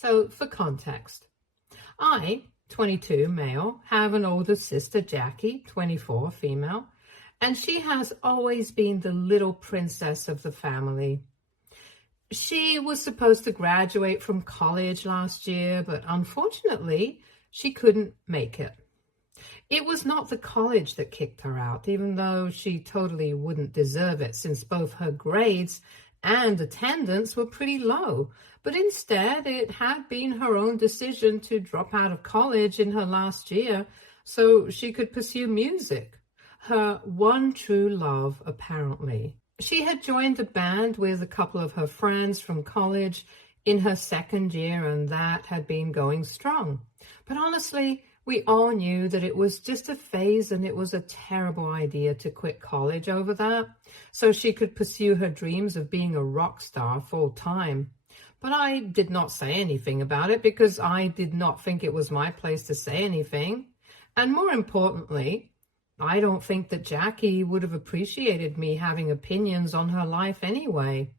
So for context, I, 22, male, have an older sister, Jackie, 24, female, and she has always been the little princess of the family. She was supposed to graduate from college last year, but unfortunately, she couldn't make it. It was not the college that kicked her out, even though she totally wouldn't deserve it since both her grades and attendance were pretty low. But instead, it had been her own decision to drop out of college in her last year so she could pursue music. Her one true love, apparently. She had joined a band with a couple of her friends from college in her second year, and that had been going strong. But honestly, we all knew that it was just a phase and it was a terrible idea to quit college over that, so she could pursue her dreams of being a rock star full time. But I did not say anything about it because I did not think it was my place to say anything. And more importantly, I don't think that Jackie would have appreciated me having opinions on her life anyway.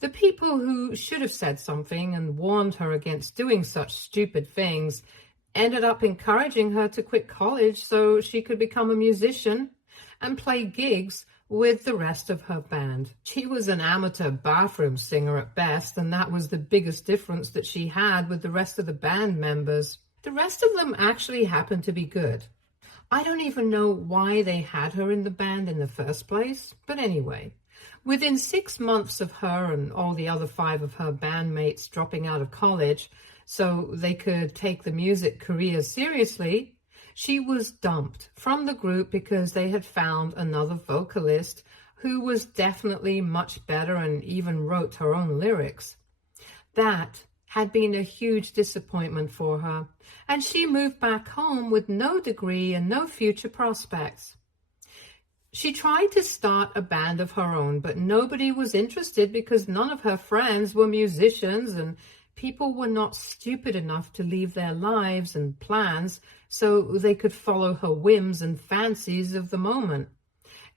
The people who should have said something and warned her against doing such stupid things ended up encouraging her to quit college so she could become a musician and play gigs with the rest of her band. She was an amateur bathroom singer at best, and that was the biggest difference that she had with the rest of the band members. The rest of them actually happened to be good. I don't even know why they had her in the band in the first place, but anyway. Within 6 months of her and all the other 5 of her bandmates dropping out of college so they could take the music career seriously, she was dumped from the group because they had found another vocalist who was definitely much better and even wrote her own lyrics. That had been a huge disappointment for her, and she moved back home with no degree and no future prospects. She tried to start a band of her own, but nobody was interested because none of her friends were musicians and people were not stupid enough to leave their lives and plans so they could follow her whims and fancies of the moment.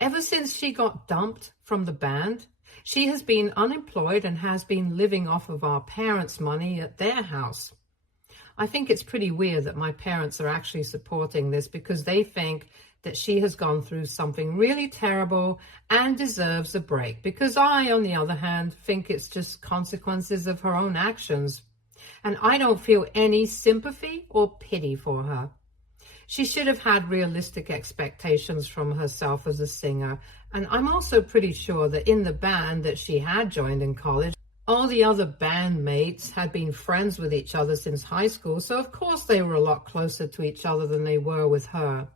Ever since she got dumped from the band, she has been unemployed and has been living off of our parents' money at their house. I think it's pretty weird that my parents are actually supporting this because they think that she has gone through something really terrible and deserves a break, because I, on the other hand, think it's just consequences of her own actions. And I don't feel any sympathy or pity for her. She should have had realistic expectations from herself as a singer, and I'm also pretty sure that in the band that she had joined in college, all the other bandmates had been friends with each other since high school, so of course they were a lot closer to each other than they were with her.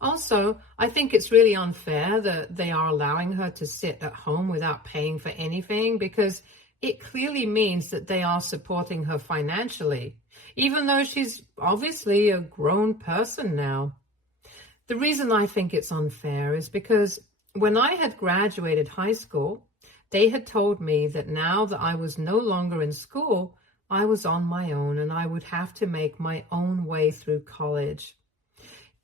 Also, I think it's really unfair that they are allowing her to sit at home without paying for anything, because it clearly means that they are supporting her financially, even though she's obviously a grown person now. The reason I think it's unfair is because when I had graduated high school, they had told me that now that I was no longer in school, I was on my own and I would have to make my own way through college.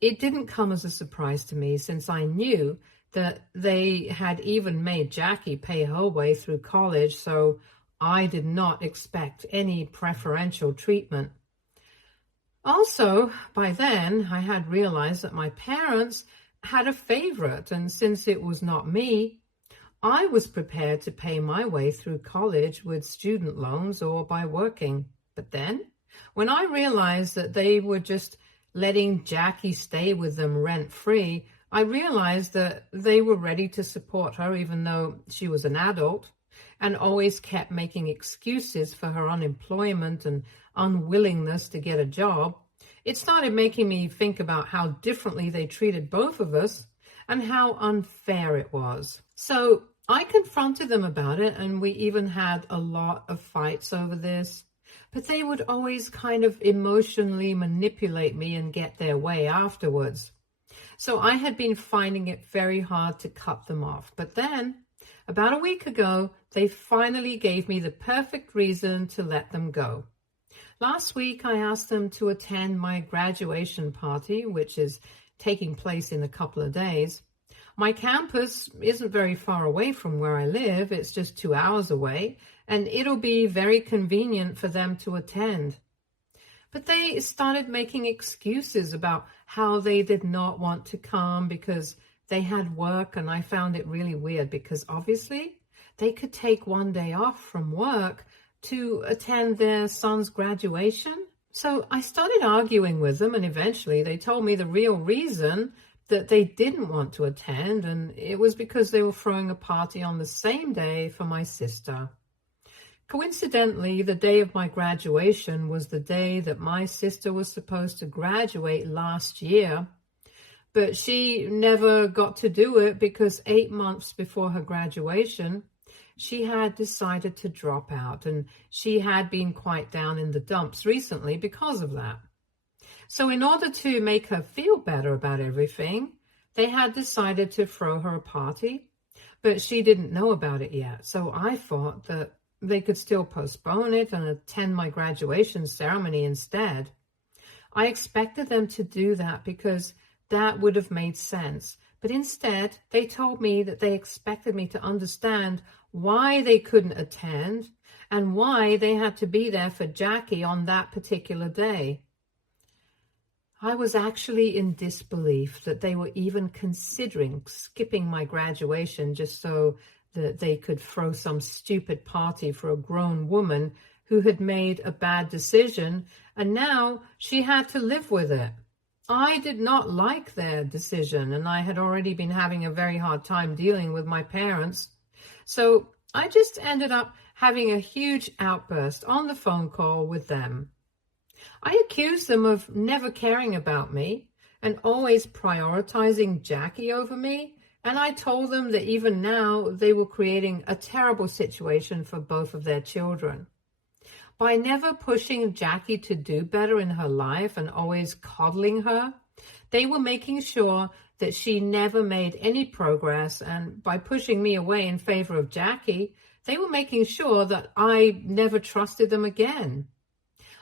It didn't come as a surprise to me, since I knew that they had even made Jackie pay her way through college, so I did not expect any preferential treatment. Also, by then, I had realized that my parents had a favorite, and since it was not me, I was prepared to pay my way through college with student loans or by working. But then, when I realized that they were just letting Jackie stay with them rent-free, I realized that they were ready to support her even though she was an adult, and always kept making excuses for her unemployment and unwillingness to get a job. It started making me think about how differently they treated both of us and how unfair it was. So I confronted them about it, and we even had a lot of fights over this. But they would always kind of emotionally manipulate me and get their way afterwards. So I had been finding it very hard to cut them off. But then, about a week ago, they finally gave me the perfect reason to let them go. Last week, I asked them to attend my graduation party, which is taking place in a couple of days. My campus isn't very far away from where I live. It's just 2 hours away, and it'll be very convenient for them to attend. But they started making excuses about how they did not want to come because they had work, and I found it really weird because obviously they could take one day off from work to attend their son's graduation. So I started arguing with them, and eventually they told me the real reason that they didn't want to attend, and it was because they were throwing a party on the same day for my sister. Coincidentally, the day of my graduation was the day that my sister was supposed to graduate last year, but she never got to do it because 8 months before her graduation, she had decided to drop out, and she had been quite down in the dumps recently because of that. So in order to make her feel better about everything, they had decided to throw her a party, but she didn't know about it yet. So I thought that they could still postpone it and attend my graduation ceremony instead. I expected them to do that because that would have made sense. But instead, they told me that they expected me to understand why they couldn't attend and why they had to be there for Jackie on that particular day. I was actually in disbelief that they were even considering skipping my graduation just so that they could throw some stupid party for a grown woman who had made a bad decision, and now she had to live with it. I did not like their decision, and I had already been having a very hard time dealing with my parents. So I just ended up having a huge outburst on the phone call with them. I accused them of never caring about me and always prioritizing Jackie over me, and I told them that even now they were creating a terrible situation for both of their children. By never pushing Jackie to do better in her life and always coddling her, they were making sure that she never made any progress, and by pushing me away in favor of Jackie, they were making sure that I never trusted them again.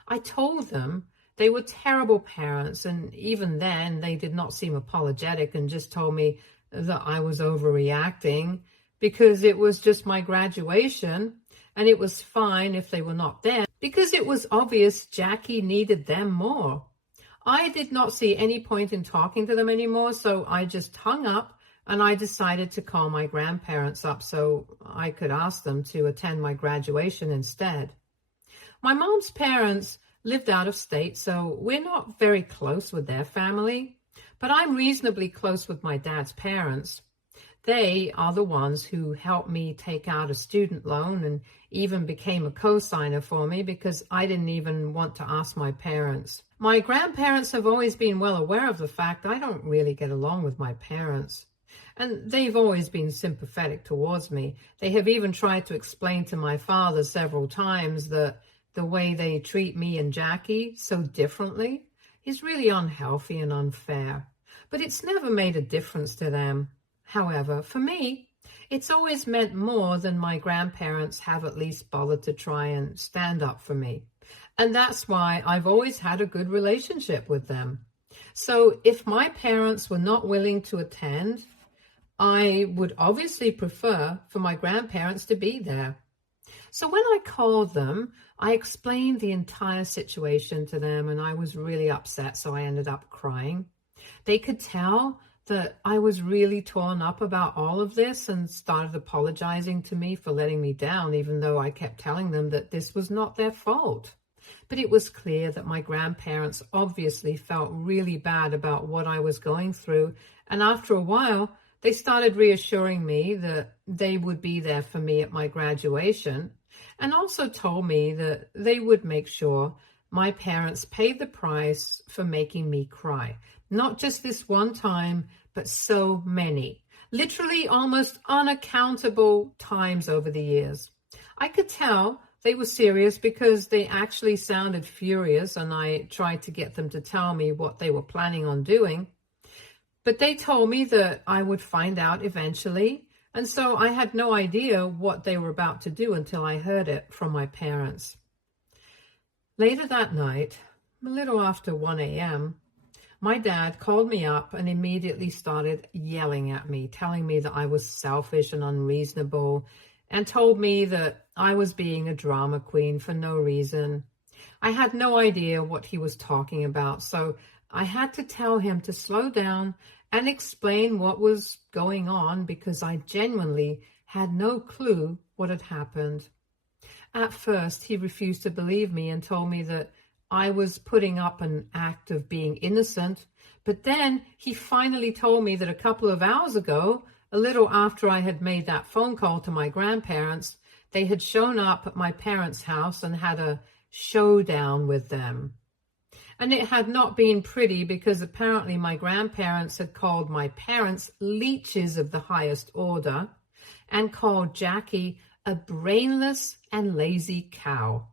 I told them they were terrible parents, and even then they did not seem apologetic and just told me that I was overreacting because it was just my graduation and it was fine if they were not there because it was obvious Jackie needed them more. I did not see any point in talking to them anymore, so I just hung up and I decided to call my grandparents up so I could ask them to attend my graduation instead. My mom's parents lived out of state, so we're not very close with their family, but I'm reasonably close with my dad's parents. They are the ones who helped me take out a student loan and even became a co-signer for me because I didn't even want to ask my parents. My grandparents have always been well aware of the fact I don't really get along with my parents. And they've always been sympathetic towards me. They have even tried to explain to my father several times that the way they treat me and Jackie so differently is really unhealthy and unfair. But it's never made a difference to them. However, for me, it's always meant more than my grandparents have at least bothered to try and stand up for me. And that's why I've always had a good relationship with them. So if my parents were not willing to attend, I would obviously prefer for my grandparents to be there. So when I called them, I explained the entire situation to them, and I was really upset, so I ended up crying. They could tell that I was really torn up about all of this and started apologizing to me for letting me down, even though I kept telling them that this was not their fault. But it was clear that my grandparents obviously felt really bad about what I was going through, and after a while, they started reassuring me that they would be there for me at my graduation, and also told me that they would make sure my parents paid the price for making me cry. Not just this one time, but so many. Literally almost unaccountable times over the years. I could tell they were serious because they actually sounded furious, and I tried to get them to tell me what they were planning on doing. But they told me that I would find out eventually, and so I had no idea what they were about to do until I heard it from my parents. Later that night, a little after 1 a.m., my dad called me up and immediately started yelling at me, telling me that I was selfish and unreasonable, and told me that I was being a drama queen for no reason. I had no idea what he was talking about, so I had to tell him to slow down and explain what was going on because I genuinely had no clue what had happened. At first, he refused to believe me and told me that I was putting up an act of being innocent, but then he finally told me that a couple of hours ago, a little after I had made that phone call to my grandparents, they had shown up at my parents' house and had a showdown with them. And it had not been pretty because apparently my grandparents had called my parents leeches of the highest order and called Jackie a brainless and lazy cow.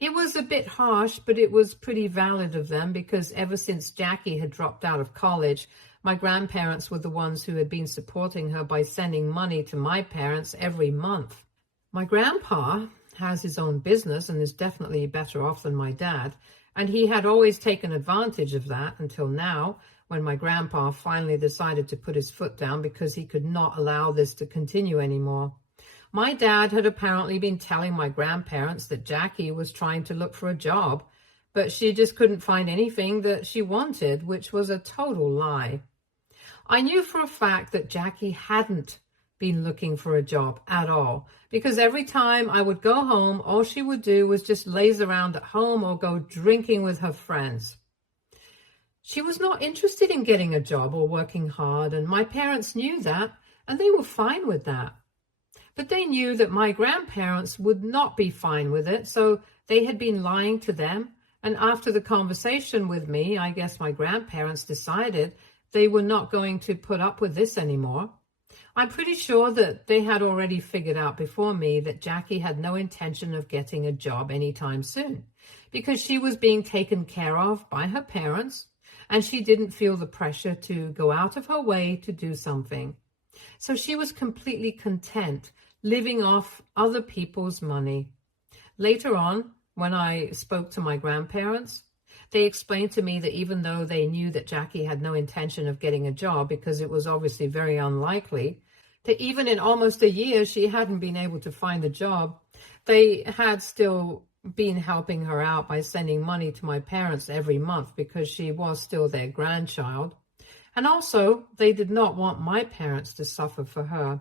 It was a bit harsh, but it was pretty valid of them because ever since Jackie had dropped out of college, my grandparents were the ones who had been supporting her by sending money to my parents every month. My grandpa has his own business and is definitely better off than my dad, and he had always taken advantage of that until now, when my grandpa finally decided to put his foot down because he could not allow this to continue anymore. My dad had apparently been telling my grandparents that Jackie was trying to look for a job, but she just couldn't find anything that she wanted, which was a total lie. I knew for a fact that Jackie hadn't been looking for a job at all, because every time I would go home, all she would do was just laze around at home or go drinking with her friends. She was not interested in getting a job or working hard, and my parents knew that, and they were fine with that. But they knew that my grandparents would not be fine with it, so they had been lying to them, and after the conversation with me, I guess my grandparents decided they were not going to put up with this anymore. I'm pretty sure that they had already figured out before me that Jackie had no intention of getting a job anytime soon, because she was being taken care of by her parents, and she didn't feel the pressure to go out of her way to do something. So she was completely content living off other people's money. Later on, when I spoke to my grandparents, they explained to me that even though they knew that Jackie had no intention of getting a job because it was obviously very unlikely, that even in almost a year she hadn't been able to find a job, they had still been helping her out by sending money to my parents every month because she was still their grandchild. And also, they did not want my parents to suffer for her.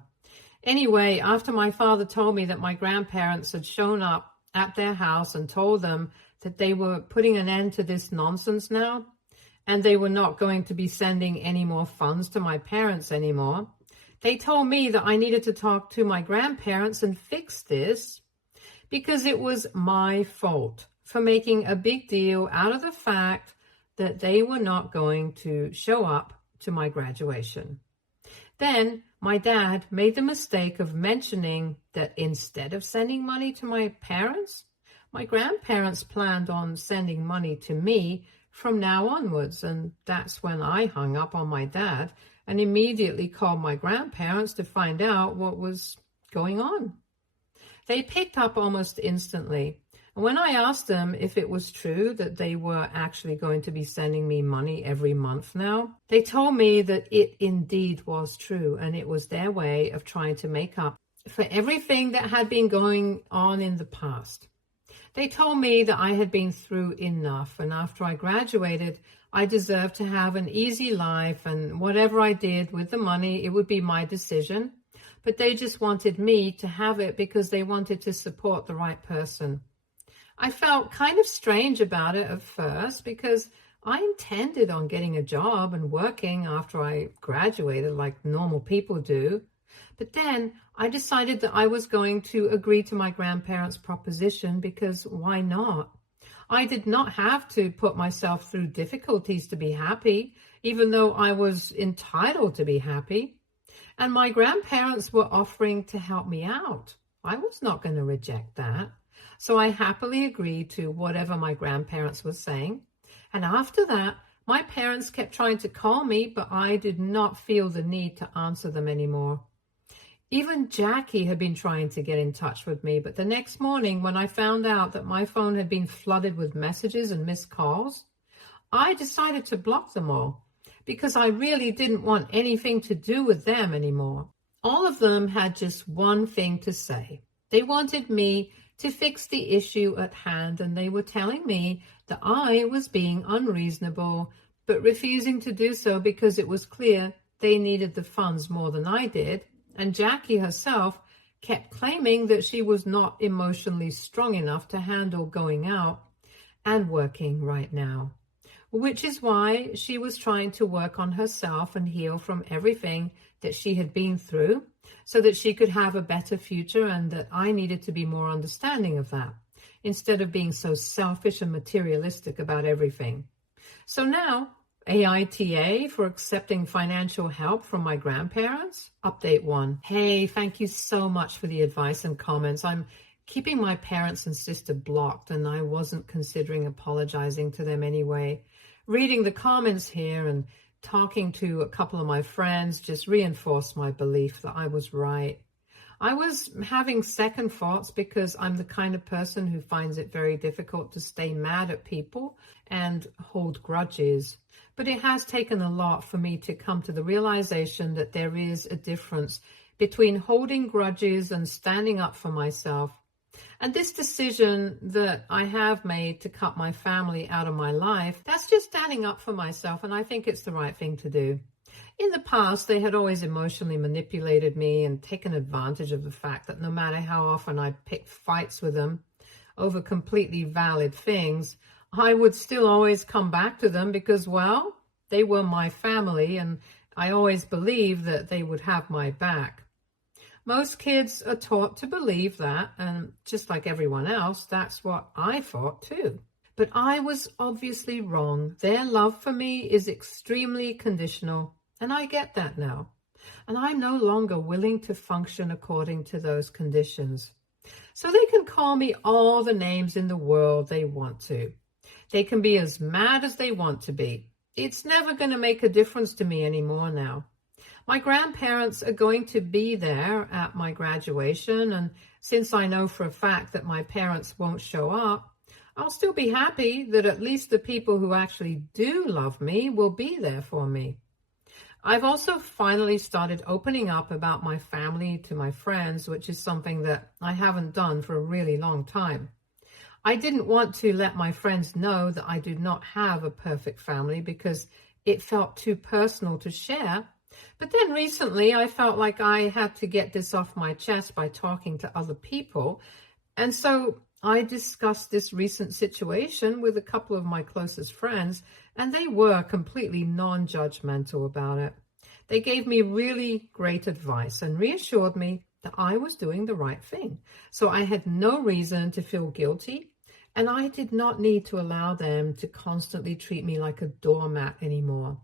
Anyway, after my father told me that my grandparents had shown up at their house and told them that they were putting an end to this nonsense now, and they were not going to be sending any more funds to my parents anymore, they told me that I needed to talk to my grandparents and fix this because it was my fault for making a big deal out of the fact that they were not going to show up to my graduation. Then my dad made the mistake of mentioning that instead of sending money to my parents, my grandparents planned on sending money to me from now onwards. And that's when I hung up on my dad and immediately called my grandparents to find out what was going on. They picked up almost instantly. And when I asked them if it was true that they were actually going to be sending me money every month now, they told me that it indeed was true, and it was their way of trying to make up for everything that had been going on in the past. They told me that I had been through enough, and after I graduated, I deserved to have an easy life, and whatever I did with the money, it would be my decision. But they just wanted me to have it because they wanted to support the right person. I felt kind of strange about it at first because I intended on getting a job and working after I graduated like normal people do. But then I decided that I was going to agree to my grandparents' proposition because why not? I did not have to put myself through difficulties to be happy, even though I was entitled to be happy. And my grandparents were offering to help me out. I was not going to reject that. So I happily agreed to whatever my grandparents were saying. And after that, my parents kept trying to call me, but I did not feel the need to answer them anymore. Even Jackie had been trying to get in touch with me, but the next morning when I found out that my phone had been flooded with messages and missed calls, I decided to block them all because I really didn't want anything to do with them anymore. All of them had just one thing to say. They wanted me to fix the issue at hand, and they were telling me that I was being unreasonable, but refusing to do so because it was clear they needed the funds more than I did. And Jackie herself kept claiming that she was not emotionally strong enough to handle going out and working right now, which is why she was trying to work on herself and heal from everything that she had been through so that she could have a better future, and that I needed to be more understanding of that instead of being so selfish and materialistic about everything. So now, AITA for accepting financial help from my grandparents. Update 1. Hey, thank you so much for the advice and comments. I'm keeping my parents and sister blocked, and I wasn't considering apologizing to them anyway. Reading the comments here and talking to a couple of my friends just reinforced my belief that I was right. I was having second thoughts because I'm the kind of person who finds it very difficult to stay mad at people and hold grudges. But it has taken a lot for me to come to the realization that there is a difference between holding grudges and standing up for myself. And this decision that I have made to cut my family out of my life, that's just standing up for myself, and I think it's the right thing to do. In the past, they had always emotionally manipulated me and taken advantage of the fact that no matter how often I picked fights with them over completely valid things, I would still always come back to them because, well, they were my family, and I always believed that they would have my back. Most kids are taught to believe that, and just like everyone else, that's what I thought too. But I was obviously wrong. Their love for me is extremely conditional, and I get that now. And I'm no longer willing to function according to those conditions. So they can call me all the names in the world they want to. They can be as mad as they want to be. It's never going to make a difference to me anymore now. My grandparents are going to be there at my graduation, and since I know for a fact that my parents won't show up, I'll still be happy that at least the people who actually do love me will be there for me. I've also finally started opening up about my family to my friends, which is something that I haven't done for a really long time. I didn't want to let my friends know that I do not have a perfect family because it felt too personal to share. But then recently I felt like I had to get this off my chest by talking to other people. And so I discussed this recent situation with a couple of my closest friends, and they were completely non-judgmental about it. They gave me really great advice and reassured me that I was doing the right thing. So I had no reason to feel guilty, and I did not need to allow them to constantly treat me like a doormat anymore.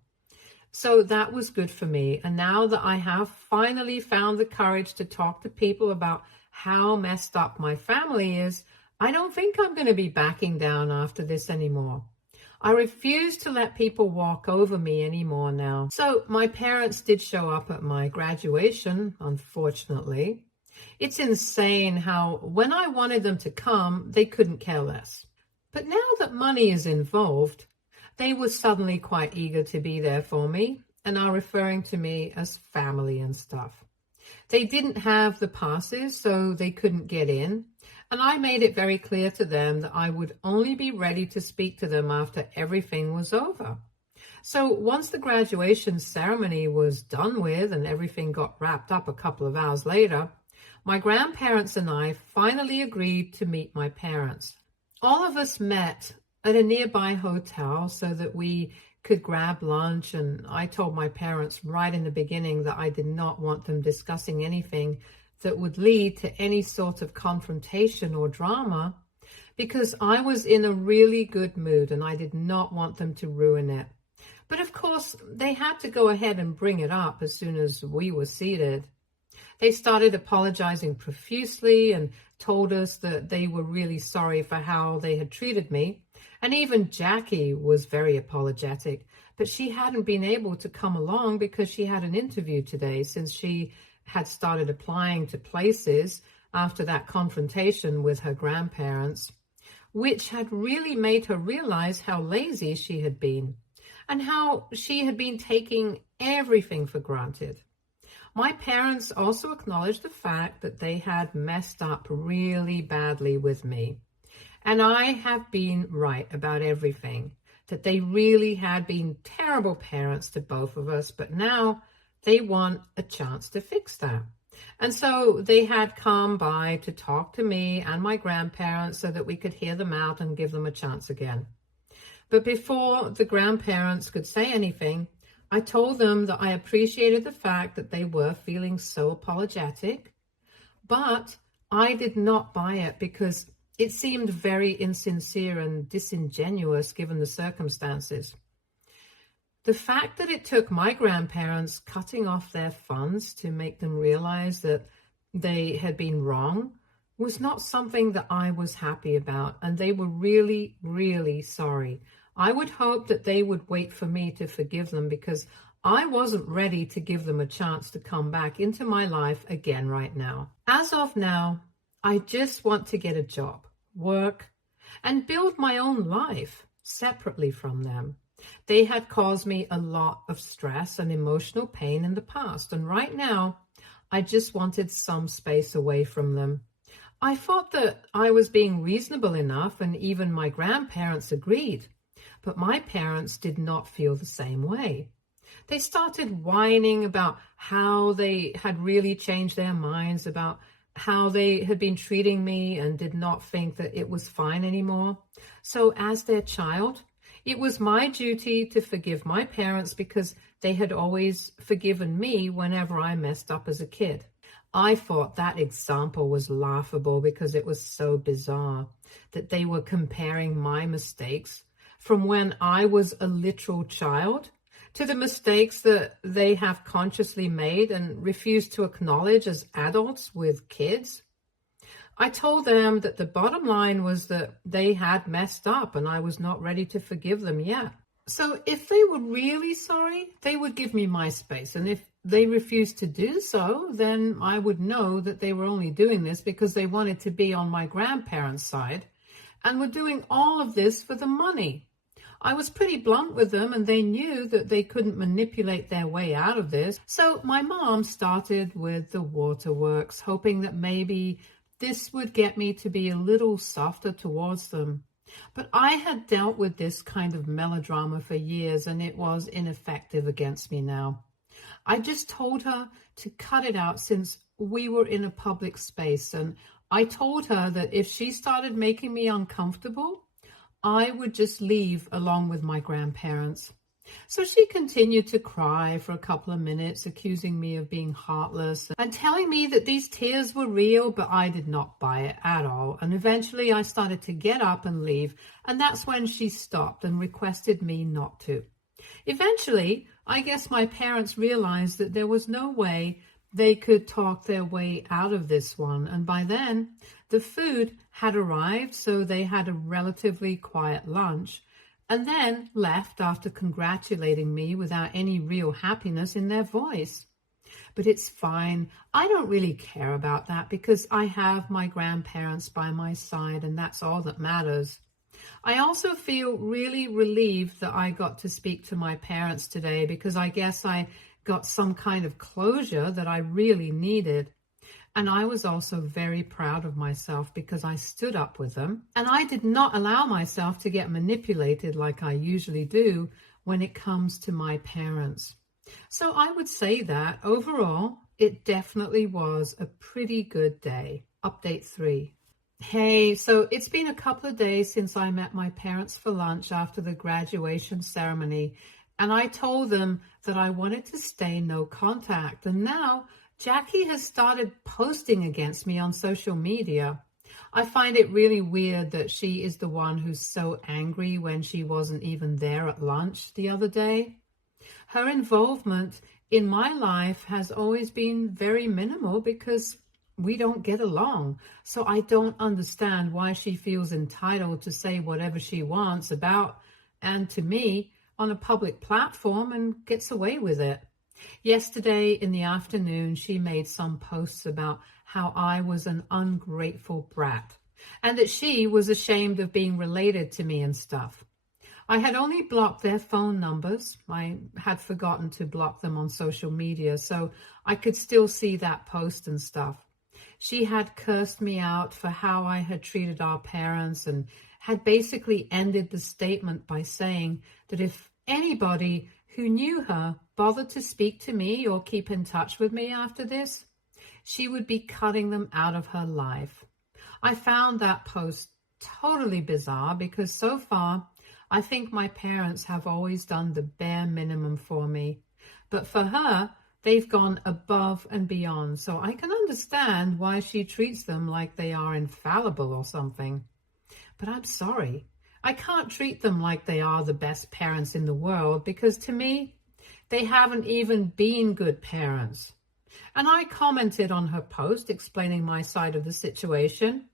So that was good for me. And now that I have finally found the courage to talk to people about how messed up my family is, I don't think I'm going to be backing down after this anymore. I refuse to let people walk over me anymore now. So my parents did show up at my graduation, unfortunately. It's insane how when I wanted them to come, they couldn't care less. But now that money is involved, they were suddenly quite eager to be there for me and are referring to me as family and stuff. They didn't have the passes, so they couldn't get in. And I made it very clear to them that I would only be ready to speak to them after everything was over. So once the graduation ceremony was done with and everything got wrapped up a couple of hours later, my grandparents and I finally agreed to meet my parents. All of us met at a nearby hotel so that we could grab lunch, and I told my parents right in the beginning that I did not want them discussing anything that would lead to any sort of confrontation or drama because I was in a really good mood and I did not want them to ruin it. But of course, they had to go ahead and bring it up as soon as we were seated. They started apologizing profusely and told us that they were really sorry for how they had treated me. And even Jackie was very apologetic, but she hadn't been able to come along because she had an interview today since she had started applying to places after that confrontation with her grandparents. which had really made her realize how lazy she had been and how she had been taking everything for granted. My parents also acknowledged the fact that they had messed up really badly with me. And I have been right about everything, that they really had been terrible parents to both of us, but now they want a chance to fix that. And so they had come by to talk to me and my grandparents so that we could hear them out and give them a chance again. But before the grandparents could say anything, I told them that I appreciated the fact that they were feeling so apologetic, but I did not buy it because it seemed very insincere and disingenuous given the circumstances. The fact that it took my grandparents cutting off their funds to make them realize that they had been wrong was not something that I was happy about, and they were really, really sorry. I would hope that they would wait for me to forgive them because I wasn't ready to give them a chance to come back into my life again right now. As of now, I just want to get a job, work, and build my own life separately from them. They had caused me a lot of stress and emotional pain in the past, and right now, I just wanted some space away from them. I thought that I was being reasonable enough, and even my grandparents agreed. But my parents did not feel the same way. They started whining about how they had really changed their minds, about how they had been treating me and did not think that it was fine anymore. So as their child, it was my duty to forgive my parents because they had always forgiven me whenever I messed up as a kid. I thought that example was laughable because it was so bizarre that they were comparing my mistakes from when I was a literal child to the mistakes that they have consciously made and refused to acknowledge as adults with kids. I told them that the bottom line was that they had messed up and I was not ready to forgive them yet. So if they were really sorry, they would give me my space. And if they refused to do so, then I would know that they were only doing this because they wanted to be on my grandparents' side and were doing all of this for the money. I was pretty blunt with them and they knew that they couldn't manipulate their way out of this. So my mom started with the waterworks, hoping that maybe this would get me to be a little softer towards them. But I had dealt with this kind of melodrama for years and it was ineffective against me now. I just told her to cut it out since we were in a public space, and I told her that if she started making me uncomfortable, I would just leave along with my grandparents. So she continued to cry for a couple of minutes, accusing me of being heartless and telling me that these tears were real, but I did not buy it at all. And eventually I started to get up and leave, and that's when she stopped and requested me not to. Eventually, I guess my parents realized that there was no way they could talk their way out of this one, and by then the food had arrived, so they had a relatively quiet lunch and then left after congratulating me without any real happiness in their voice. But it's fine. I don't really care about that because I have my grandparents by my side and that's all that matters. I also feel really relieved that I got to speak to my parents today because I guess I got some kind of closure that I really needed. And I was also very proud of myself because I stood up with them and I did not allow myself to get manipulated like I usually do when it comes to my parents. So I would say that overall, it definitely was a pretty good day. Update 3. Hey, so it's been a couple of days since I met my parents for lunch after the graduation ceremony, and I told them that I wanted to stay no contact, and now Jackie has started posting against me on social media. I find it really weird that she is the one who's so angry when she wasn't even there at lunch the other day. Her involvement in my life has always been very minimal because we don't get along. So I don't understand why she feels entitled to say whatever she wants about and to me on a public platform and gets away with it. Yesterday in the afternoon, she made some posts about how I was an ungrateful brat. and that she was ashamed of being related to me and stuff. I had only blocked their phone numbers. I had forgotten to block them on social media, so I could still see that post and stuff. She had cursed me out for how I had treated our parents and had basically ended the statement by saying that if anybody who knew her bothered to speak to me or keep in touch with me after this, she would be cutting them out of her life. I found that post totally bizarre because so far, I think my parents have always done the bare minimum for me. But for her, they've gone above and beyond. So I can understand why she treats them like they are infallible or something. But I'm sorry. I can't treat them like they are the best parents in the world because to me, they haven't even been good parents. And I commented on her post explaining my side of the situation,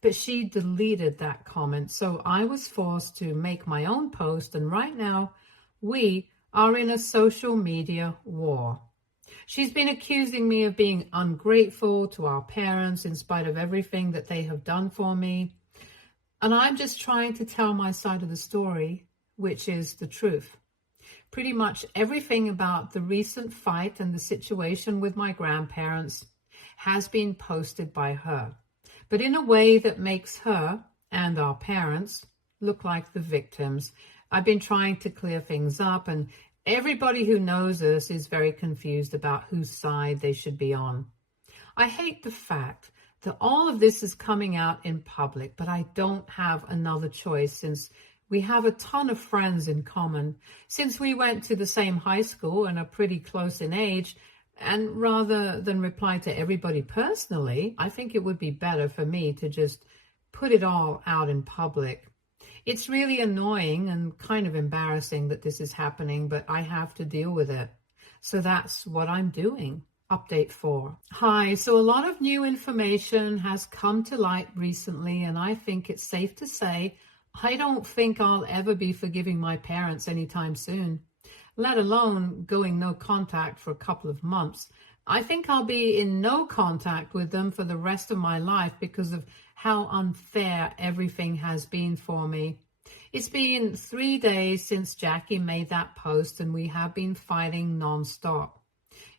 but she deleted that comment. So I was forced to make my own post. And right now, we are in a social media war. She's been accusing me of being ungrateful to our parents in spite of everything that they have done for me. And I'm just trying to tell my side of the story, which is the truth. Pretty much everything about the recent fight and the situation with my grandparents has been posted by her, but in a way that makes her and our parents look like the victims. I've been trying to clear things up, and everybody who knows us is very confused about whose side they should be on. I hate the fact that all of this is coming out in public, but I don't have another choice since we have a ton of friends in common. Since we went to the same high school and are pretty close in age, and rather than reply to everybody personally, I think it would be better for me to just put it all out in public. It's really annoying and kind of embarrassing that this is happening, but I have to deal with it. So that's what I'm doing. Update 4. Hi, so a lot of new information has come to light recently, and I think it's safe to say I don't think I'll ever be forgiving my parents anytime soon, let alone going no contact for a couple of months. I think I'll be in no contact with them for the rest of my life because of how unfair everything has been for me. It's been 3 days since Jackie made that post, and we have been fighting nonstop.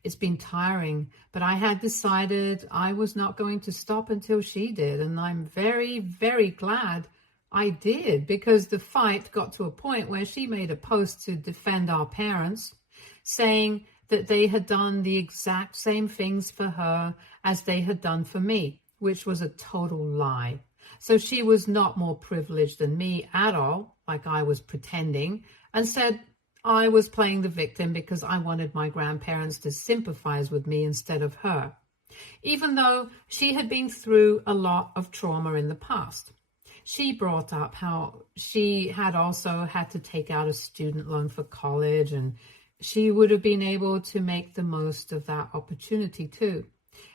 It's been tiring, but I had decided I was not going to stop until she did, and I'm very, very glad I did, because the fight got to a point where she made a post to defend our parents, saying that they had done the exact same things for her as they had done for me, which was a total lie. So she was not more privileged than me at all, like I was pretending, and said I was playing the victim because I wanted my grandparents to sympathize with me instead of her, even though she had been through a lot of trauma in the past. She brought up how she had also had to take out a student loan for college, and she would have been able to make the most of that opportunity too,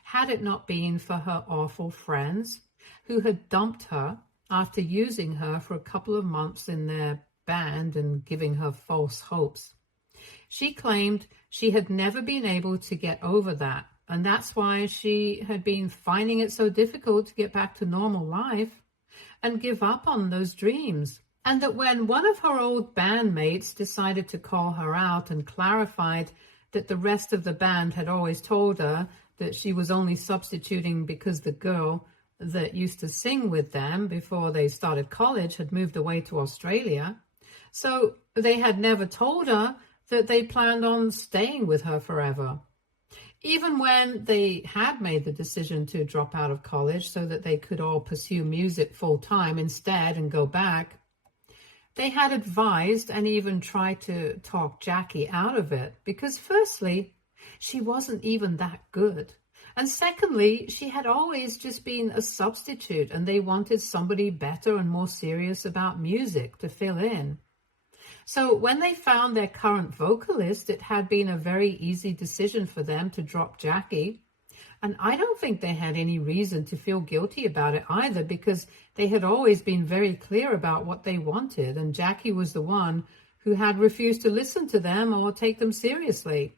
had it not been for her awful friends who had dumped her after using her for a couple of months in their band and giving her false hopes. She claimed she had never been able to get over that, and that's why she had been finding it so difficult to get back to normal life and give up on those dreams. And that when one of her old bandmates decided to call her out and clarified that the rest of the band had always told her that she was only substituting because the girl that used to sing with them before they started college had moved away to Australia, so they had never told her that they planned on staying with her forever. Even when they had made the decision to drop out of college so that they could all pursue music full-time instead and go back, they had advised and even tried to talk Jackie out of it because firstly, she wasn't even that good. And secondly, she had always just been a substitute and they wanted somebody better and more serious about music to fill in. So when they found their current vocalist, it had been a very easy decision for them to drop Jackie. And I don't think they had any reason to feel guilty about it either, because they had always been very clear about what they wanted. And Jackie was the one who had refused to listen to them or take them seriously.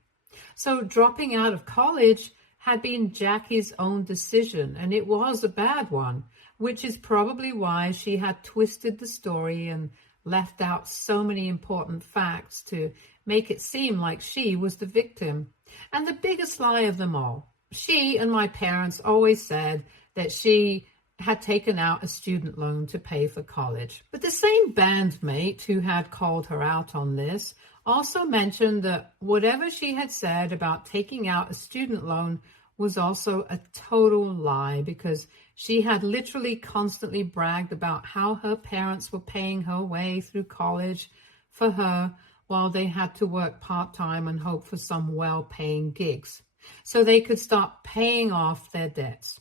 So dropping out of college had been Jackie's own decision, and it was a bad one. which is probably why she had twisted the story and left out so many important facts to make it seem like she was the victim. And the biggest lie of them all, she and my parents always said that she had taken out a student loan to pay for college. But the same bandmate who had called her out on this also mentioned that whatever she had said about taking out a student loan was also a total lie, because she had literally constantly bragged about how her parents were paying her way through college for her while they had to work part-time and hope for some well-paying gigs so they could start paying off their debts.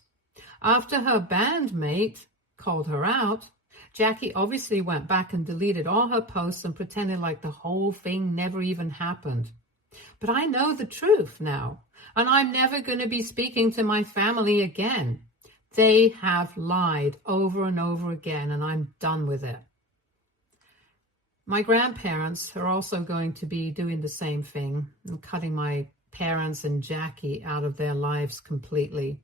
After her bandmate called her out, Jackie obviously went back and deleted all her posts and pretended like the whole thing never even happened. But I know the truth now, and I'm never going to be speaking to my family again. They have lied over and over again, and I'm done with it. My grandparents are also going to be doing the same thing and cutting my parents and Jackie out of their lives completely.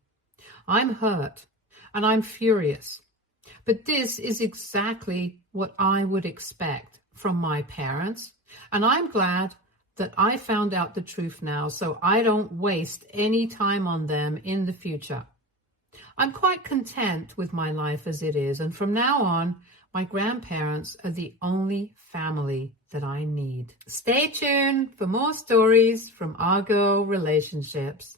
I'm hurt and I'm furious, but this is exactly what I would expect from my parents, and I'm glad that I found out the truth now so I don't waste any time on them in the future. I'm quite content with my life as it is, and from now on, my grandparents are the only family that I need. Stay tuned for more stories from our girl relationships.